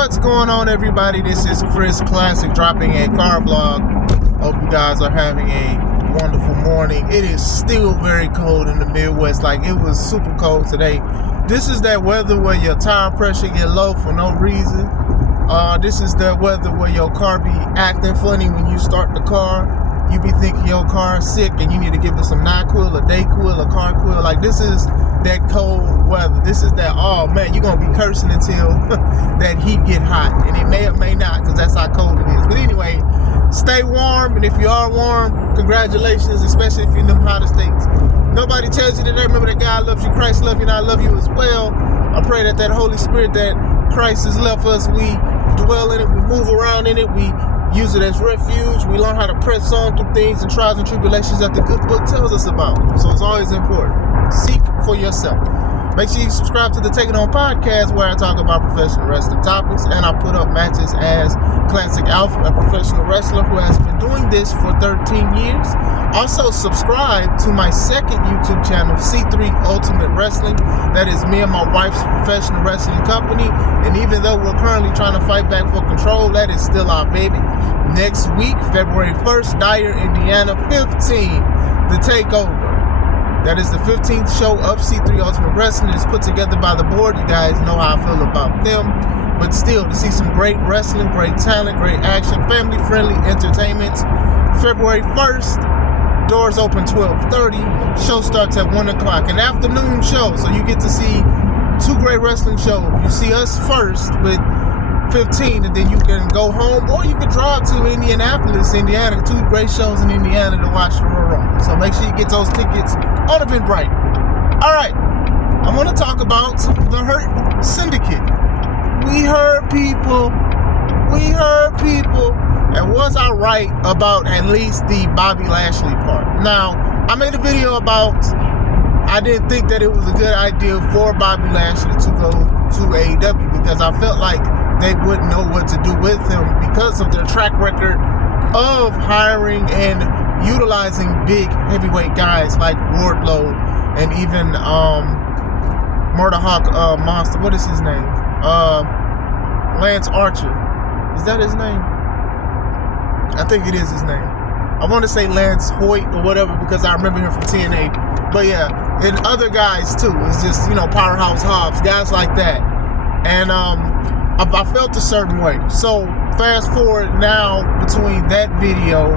What's going on, everybody? This is Chris Classic dropping a car vlog. Hope you guys are having a wonderful morning. It is still very cold in the Midwest. Like, it was super cold today. This is that weather where your tire pressure get low for no reason. This is the weather where your car be acting funny when you start the car. You be thinking your car is sick and you need to give it some NyQuil, a Dayquil, a CarQuil. Like, this is that cold weather. This is that, oh man, you're going to be cursing until that heat get hot. And it may or may not, because that's how cold it is. But anyway, stay warm. And if you are warm, congratulations, especially if you're in them hotter states. Nobody tells you today, remember that God loves you, Christ loves you, and I love you as well. I pray that that Holy Spirit that Christ has left us, we dwell in it, we move around in it, we use it as refuge. We learn how to press on through things and trials and tribulations that the good book tells us about. So it's always important. Seek for yourself. Make sure you subscribe to the Take It On podcast, where I talk about professional wrestling topics, and I put up matches as Classic Alpha, a professional wrestler who has been doing this for 13 years. Also, subscribe to my second YouTube channel, C3 Ultimate Wrestling. That is me and my wife's professional wrestling company. And even though we're currently trying to fight back for control, that is still our baby. Next week, February 1st, Dyer, Indiana, 15, The Takeover. That is the 15th show of C3 Ultimate Wrestling. It's put together by the board. You guys know how I feel about them. But still, to see some great wrestling, great talent, great action, family-friendly entertainment. February 1st, doors open 12:30. Show starts at 1 o'clock. An afternoon show, so you get to see two great wrestling shows. You see us first with 15, and then you can go home, or you can drive to Indianapolis, Indiana. Two great shows in Indiana to watch the Royal Rumble. So make sure you get those tickets on Eventbrite. All right, I want to talk about the Hurt Syndicate. We heard people, and was I right about at least the Bobby Lashley part? Now, I made a video about I didn't think that it was a good idea for Bobby Lashley to go to AEW, because I felt like they wouldn't know what to do with him because of their track record of hiring and utilizing big heavyweight guys like Wardlow and even Murder Hawk Monster. What is his name? Lance Archer. Is that his name? I think it is his name. I want to say Lance Hoyt or whatever, because I remember him from TNA. But yeah, and other guys too. It's just, Powerhouse Hobbs, guys like that. And I felt a certain way. So fast forward now between that video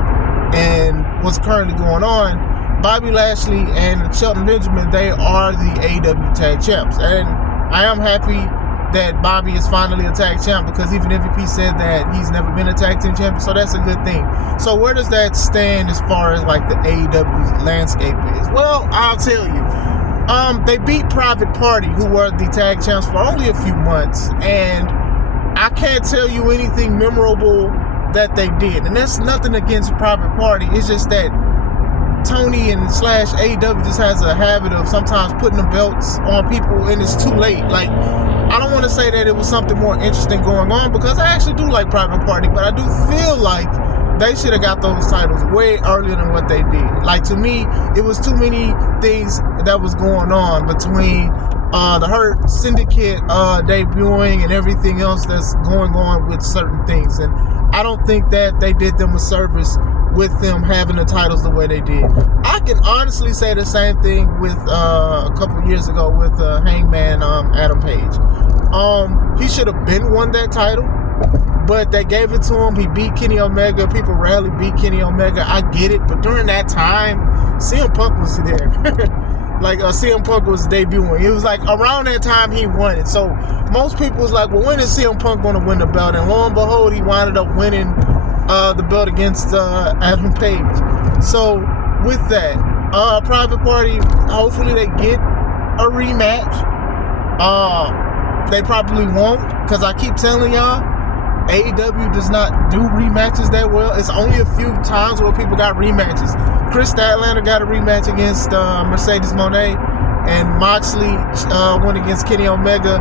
and what's currently going on, Bobby Lashley and Shelton Benjamin, they are the AEW Tag Champs. And I am happy that Bobby is finally a tag champ, because even MVP said that he's never been a tag team champion, so that's a good thing. So where does that stand as far as like the AEW landscape is? Well, I'll tell you. They beat Private Party, who were the tag champs, for only a few months, and I can't tell you anything memorable that they did. And that's nothing against Private Party. It's just that Tony and / AEW just has a habit of sometimes putting the belts on people, and it's too late. Like, I don't want to say that it was something more interesting going on, because I actually do like Private Party, but I do feel like they should have got those titles way earlier than what they did. Like, to me, it was too many things that was going on between the Hurt Syndicate debuting and everything else that's going on with certain things. And I don't think that they did them a service with them having the titles the way they did. I can honestly say the same thing with a couple years ago with Hangman Adam Page. He should have been won that title, but they gave it to him. He beat Kenny Omega. People rarely beat Kenny Omega. I get it, but during that time, CM Punk was there. Like, CM Punk was debuting. It was like around that time he won it. So most people was like, well, when is CM Punk going to win the belt? And lo and behold, he wound up winning the belt against Adam Page. So with that, Private Party, hopefully they get a rematch. They probably won't, because I keep telling y'all, AEW does not do rematches that well. It's only a few times where people got rematches. Chris Statlander got a rematch against Mercedes Moné, and Moxley went against Kenny Omega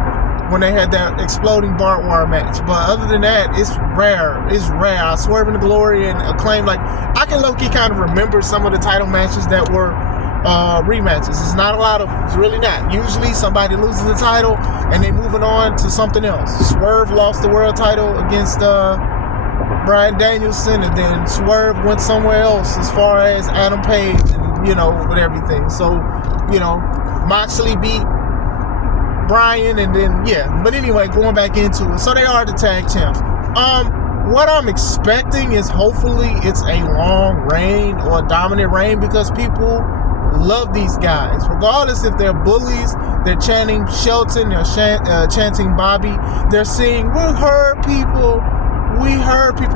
when they had that exploding barbed wire match. But other than that, it's rare. It's rare. Swerve in the Glory and Acclaim. Like, I can low-key kind of remember some of the title matches that were rematches. It's not a lot of them. It's really not. Usually somebody loses the title and they moving on to something else. Swerve lost the world title against Bryan Danielson, and then Swerve went somewhere else as far as Adam Page and, you know, with everything. So, you know, Moxley beat Bryan, and then, yeah. But anyway, going back into it. So they are the tag champs. What I'm expecting is hopefully it's a long reign or a dominant reign, because people love these guys. Regardless if they're bullies, they're chanting Shelton, they're chanting Bobby, they're saying, we heard people.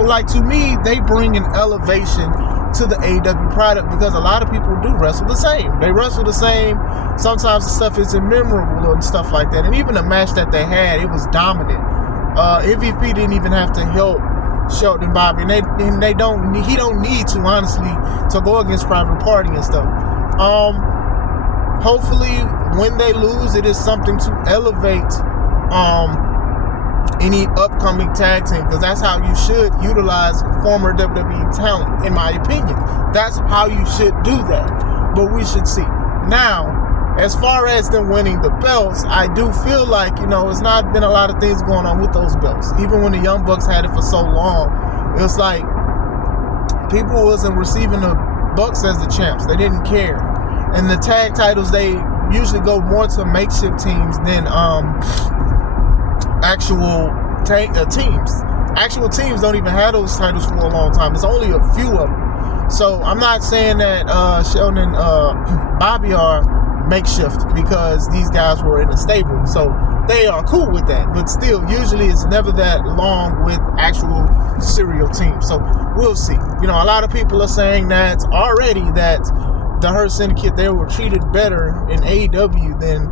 Like, to me, they bring an elevation to the AEW product, because a lot of people do wrestle the same. They wrestle the same. Sometimes the stuff isn't memorable and stuff like that. And even the match that they had, it was dominant. MVP didn't even have to help Shelton Bobby, and he don't need to, honestly, to go against Private Party and stuff. Hopefully when they lose, it is something to elevate any upcoming tag team, because that's how you should utilize former WWE talent, in my opinion. That's how you should do that. But we should see. Now, as far as them winning the belts, I do feel like, you know, it's not been a lot of things going on with those belts. Even when the Young Bucks had it for so long, it was like people wasn't receiving the Bucks as the champs. They didn't care. And the tag titles, they usually go more to makeshift teams than actual teams. Actual teams don't even have those titles for a long time. There's only a few of them. So I'm not saying that Sheldon and Bobby are makeshift, because these guys were in a stable. So they are cool with that. But still, usually it's never that long with actual serial teams. So we'll see. You know, a lot of people are saying that already, that the Hurt Syndicate, they were treated better in AEW than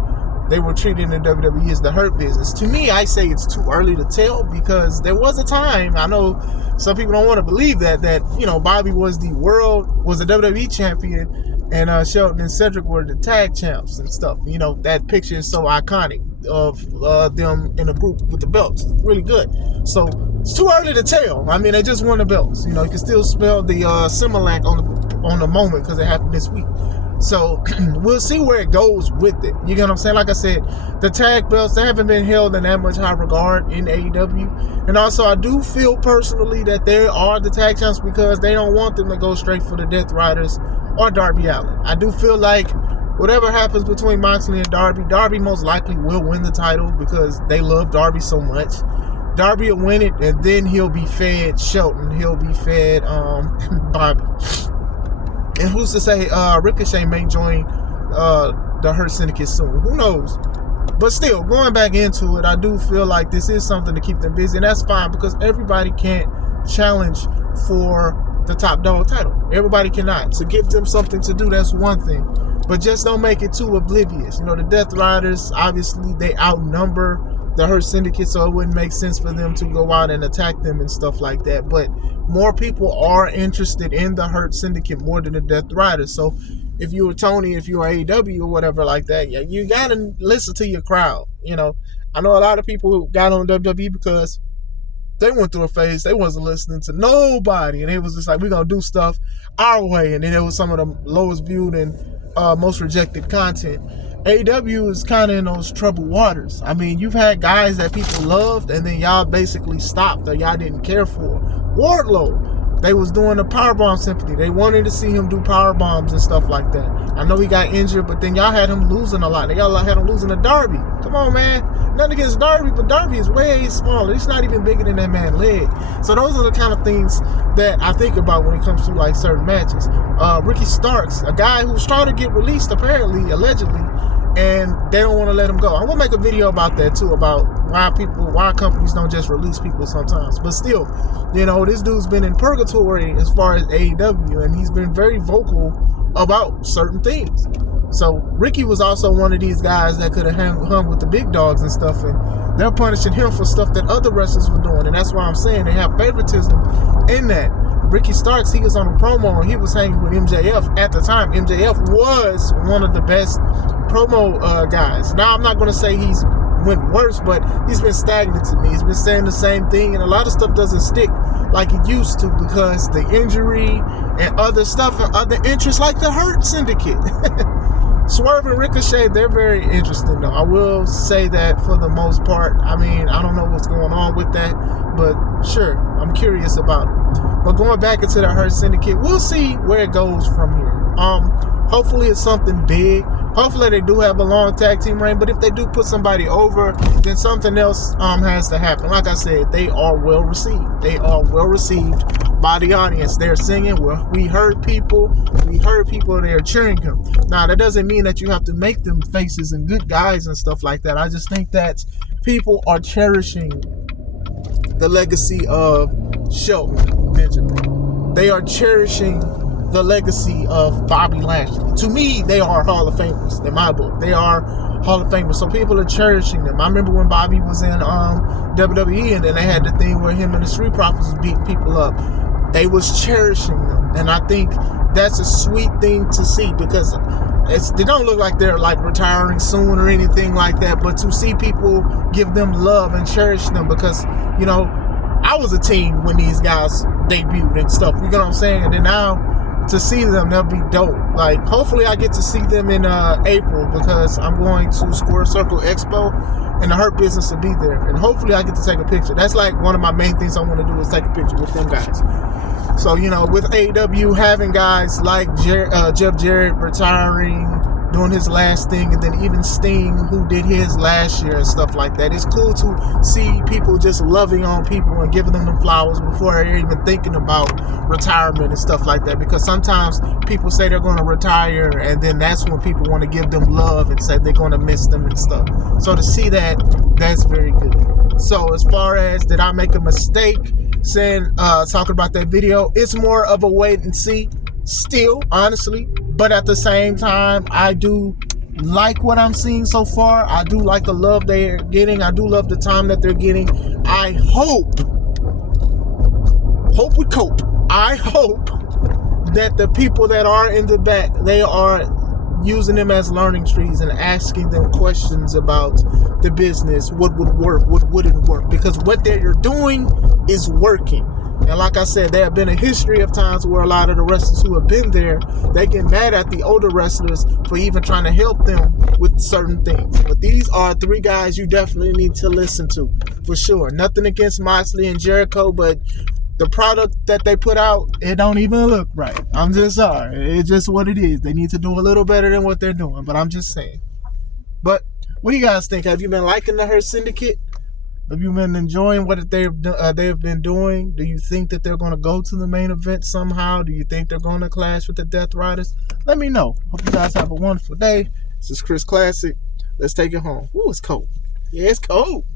they were treated in WWE as the Hurt Business. To me, I say it's too early to tell, because there was a time, I know some people don't want to believe that you know, Bobby was the WWE champion, and Shelton and Cedric were the tag champs and stuff. You know, that picture is so iconic of them in a group with the belts. It's really good. So it's too early to tell. I mean, they just won the belts. You know, you can still smell the Similac on the moment, because it happened this week. So we'll see where it goes with it. You get what I'm saying? Like I said, the tag belts, they haven't been held in that much high regard in AEW. And also, I do feel personally that they are the tag champs, because they don't want them to go straight for the Death Riders or Darby Allin. I do feel like whatever happens between Moxley and Darby most likely will win the title, because they love Darby so much. Darby will win it, and then he'll be fed Shelton. He'll be fed Bobby. And who's to say Ricochet may join the Hurt Syndicate soon? Who knows? But still, going back into it, I do feel like this is something to keep them busy. And that's fine, because everybody can't challenge for the top dog title. Everybody cannot. So give them something to do, that's one thing. But just don't make it too oblivious. You know, the Death Riders, obviously, they outnumber the Hurt Syndicate, so it wouldn't make sense for them to go out and attack them and stuff like that. But more people are interested in the Hurt Syndicate more than the Death Riders. So if you were Tony, if you were AEW or whatever like that, yeah, you gotta listen to your crowd. You know, I know a lot of people who got on WWE because they went through a phase they wasn't listening to nobody, and it was just like, we're gonna do stuff our way. And then it was some of the lowest viewed and most rejected content. AEW is kind of in those troubled waters. I mean, you've had guys that people loved, and then y'all basically stopped, or y'all didn't care for. Wardlow, they was doing the Powerbomb Symphony. They wanted to see him do power bombs and stuff like that. I know he got injured, but then y'all had him losing a lot. Y'all had him losing to Darby. Come on, man. Nothing against Darby, but Darby is way smaller. He's not even bigger than that man's leg. So those are the kind of things that I think about when it comes to like certain matches. Ricky Starks, a guy who's trying to get released, apparently, allegedly, and they don't want to let him go. I'm gonna make a video about that too, about why companies don't just release people sometimes. But still, you know, this dude's been in purgatory as far as AEW, and he's been very vocal about certain things. So Ricky was also one of these guys that could have hung with the big dogs and stuff, and they're punishing him for stuff that other wrestlers were doing. And that's why I'm saying they have favoritism in that. Ricky Starks, he was on a promo and he was hanging with MJF at the time. MJF was one of the best promo guys. Now, I'm not going to say he's went worse, but he's been stagnant to me. He's been saying the same thing, and a lot of stuff doesn't stick like it used to because the injury and other stuff and other interests like the Hurt Syndicate. Swerve and Ricochet, they're very interesting though. I will say that for the most part. I mean, I don't know what's going on with that, but sure, I'm curious about it. But going back into the Hurt Syndicate, we'll see where it goes from here. Hopefully it's something big. Hopefully they do have a long tag team reign, but if they do put somebody over, then something else has to happen. Like I said, they are well received. They are well received by the audience. They're singing. We heard people. We heard people. They're cheering them. Now, that doesn't mean that you have to make them faces and good guys and stuff like that. I just think that people are cherishing the legacy of Shelton Benjamin. They are cherishing the legacy of Bobby Lashley. To me, they are Hall of Famers. In my book, they are Hall of Famers. So people are cherishing them. I remember when Bobby was in WWE, and then they had the thing where him and the Street Profits was beating people up. They was cherishing them, and I think that's a sweet thing to see, because they don't look like they're like retiring soon or anything like that. But to see people give them love and cherish them, because you know, I was a teen when these guys debuted and stuff. You know what I'm saying? And then now, to see them, they'll be dope. Like, hopefully I get to see them in April, because I'm going to Square Circle Expo and the Hurt Business will be there, and hopefully I get to take a picture. That's like one of my main things I want to do, is take a picture with them guys. So, you know, with AEW having guys like Jeff Jarrett retiring, doing his last thing, and then even Sting, who did his last year and stuff like that, it's cool to see people just loving on people and giving them flowers before they're even thinking about retirement and stuff like that. Because sometimes people say they're going to retire, and then that's when people want to give them love and say they're going to miss them and stuff. So to see that, that's very good. So as far as did I make a mistake saying talking about that video, it's more of a wait and see still, honestly. But at the same time, I do like what I'm seeing so far. I do like the love they're getting. I do love the time that they're getting. I hope we cope. I hope that the people that are in the back, they are using them as learning trees and asking them questions about the business, what would work, what wouldn't work, because what they're doing is working. And like I said, there have been a history of times where a lot of the wrestlers who have been there, they get mad at the older wrestlers for even trying to help them with certain things. But these are three guys you definitely need to listen to, for sure. Nothing against Moxley and Jericho, but the product that they put out, it don't even look right. I'm just sorry. It's just what it is. They need to do a little better than what they're doing, but I'm just saying. But what do you guys think? Have you been liking the Hurt Syndicate? Have you been enjoying what they've been doing? Do you think that they're going to go to the main event somehow? Do you think they're going to clash with the Death Riders? Let me know. Hope you guys have a wonderful day. This is Chris Classic. Let's take it home. Ooh, it's cold. Yeah, it's cold.